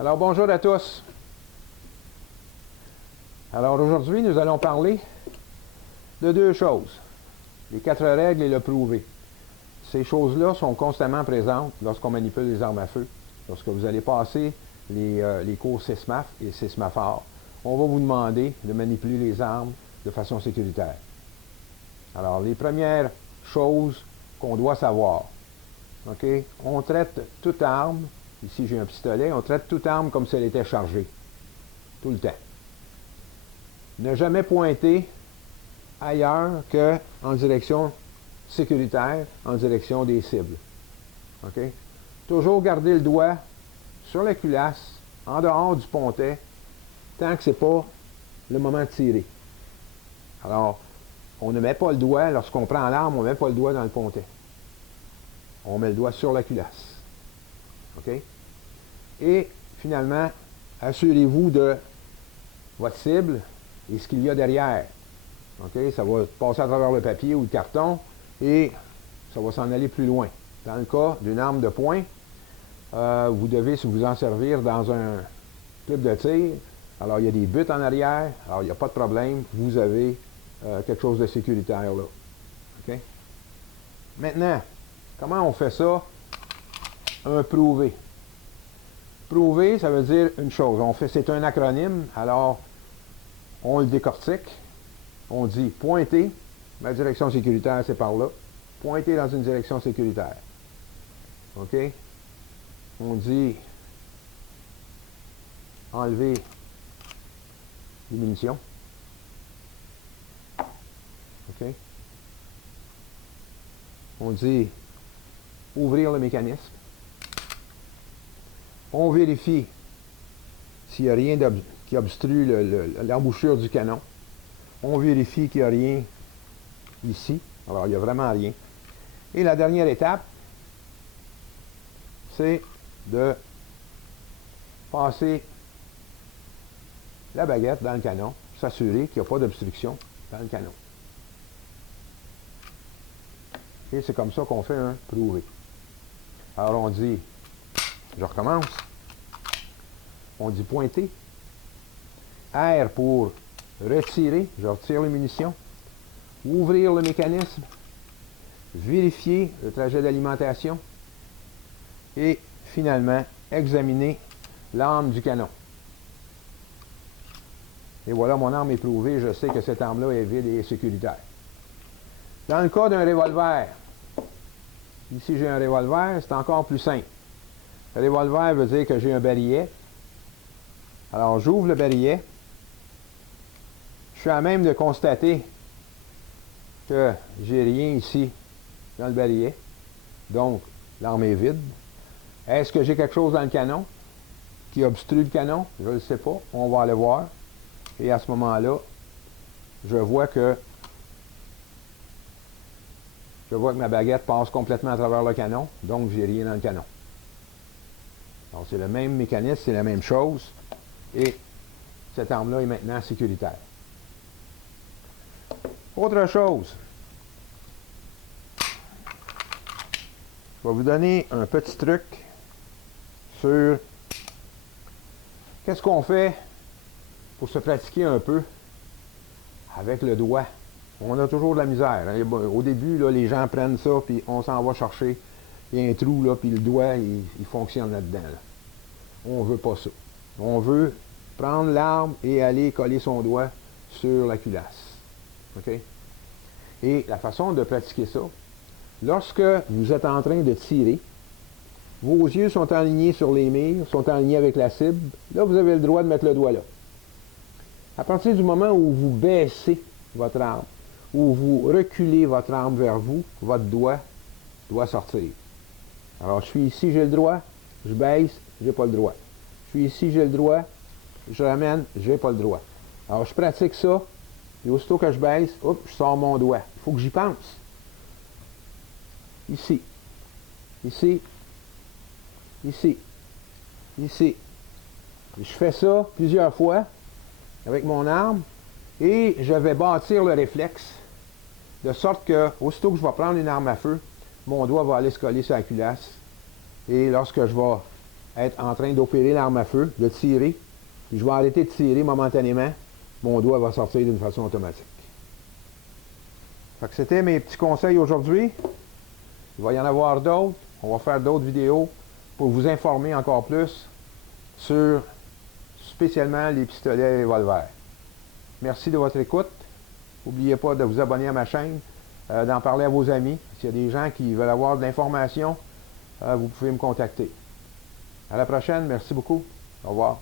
Alors, bonjour à tous. Alors, aujourd'hui, nous allons parler de deux choses. Les 4 règles et le prouvé. Ces choses-là sont constamment présentes lorsqu'on manipule les armes à feu. Lorsque vous allez passer les cours SISMAF et SISMAFOR, on va vous demander de manipuler les armes de façon sécuritaire. Alors, les premières choses qu'on doit savoir. OK? On traite toute arme, ici j'ai un pistolet, on traite toute arme comme si elle était chargée. Tout le temps. Ne jamais pointer ailleurs qu'en direction sécuritaire, en direction des cibles. OK? Toujours garder le doigt sur la culasse, en dehors du pontet, tant que ce n'est pas le moment de tirer. Alors, on ne met pas le doigt, lorsqu'on prend l'arme, on ne met pas le doigt dans le pontet. On met le doigt sur la culasse. OK? Et finalement, assurez-vous de votre cible et ce qu'il y a derrière. OK? Ça va passer à travers le papier ou le carton et ça va s'en aller plus loin. Dans le cas d'une arme de poing, vous devez vous en servir dans un club de tir. Alors, il y a des buts en arrière. Alors, il n'y a pas de problème. Vous avez quelque chose de sécuritaire là. OK? Maintenant, comment on fait ça? Un prouvé. Prouvé, ça veut dire une chose. C'est un acronyme. Alors, on le décortique. On dit pointer. Ma direction sécuritaire, c'est par là. Pointer dans une direction sécuritaire. OK? On dit enlever les munitions. OK? On dit ouvrir le mécanisme. On vérifie s'il n'y a rien qui obstrue l'embouchure du canon. On vérifie qu'il n'y a rien ici. Alors, il n'y a vraiment rien. Et la dernière étape, c'est de passer la baguette dans le canon, s'assurer qu'il n'y a pas d'obstruction dans le canon. Et c'est comme ça qu'on fait un prouvé. Alors, on dit, je recommence, on dit pointer, R pour retirer, je retire les munitions, ouvrir le mécanisme, vérifier le trajet d'alimentation et finalement examiner l'arme du canon. Et voilà, mon arme est prouvée, je sais que cette arme-là est vide et sécuritaire. Dans le cas d'un revolver, ici j'ai un revolver, c'est encore plus simple. Le revolver veut dire que j'ai un barillet. Alors j'ouvre le barillet. Je suis à même de constater que j'ai rien ici dans le barillet. Donc, l'arme est vide. Est-ce que j'ai quelque chose dans le canon qui obstrue le canon? Je ne le sais pas. On va aller voir. Et à ce moment-là, je vois que ma baguette passe complètement à travers le canon. Donc, j'ai rien dans le canon. Donc, c'est le même mécanisme, c'est la même chose. Et cette arme-là est maintenant sécuritaire. Autre chose. Je vais vous donner un petit truc sur qu'est-ce qu'on fait pour se pratiquer un peu avec le doigt. On a toujours de la misère. Hein? Au début, là, les gens prennent ça, puis on s'en va chercher. Il y a un trou, là, puis le doigt, il fonctionne là-dedans. Là. On ne veut pas ça. On veut prendre l'arme et aller coller son doigt sur la culasse. OK? Et la façon de pratiquer ça, lorsque vous êtes en train de tirer, vos yeux sont alignés sur les murs, sont alignés avec la cible. Là, vous avez le droit de mettre le doigt là. À partir du moment où vous baissez votre arme, où vous reculez votre arme vers vous, votre doigt doit sortir. Alors, je suis ici, j'ai le droit, je baisse, j'ai pas le droit. Je suis ici, j'ai le droit, je ramène, j'ai pas le droit. Alors, je pratique ça, et aussitôt que je baisse, hop, je sors mon doigt. Il faut que j'y pense. Ici, ici, ici, ici. Je fais ça plusieurs fois avec mon arme et je vais bâtir le réflexe de sorte que, aussitôt que je vais prendre une arme à feu, mon doigt va aller se coller sur la culasse et lorsque je vais être en train d'opérer l'arme à feu, de tirer, puis je vais arrêter de tirer momentanément, mon doigt va sortir d'une façon automatique. Fait que c'était mes petits conseils aujourd'hui. Il va y en avoir d'autres. On va faire d'autres vidéos pour vous informer encore plus sur spécialement les pistolets et revolvers. Merci de votre écoute. N'oubliez pas de vous abonner à ma chaîne, d'en parler à vos amis. S'il y a des gens qui veulent avoir de l'information, vous pouvez me contacter. À la prochaine. Merci beaucoup. Au revoir.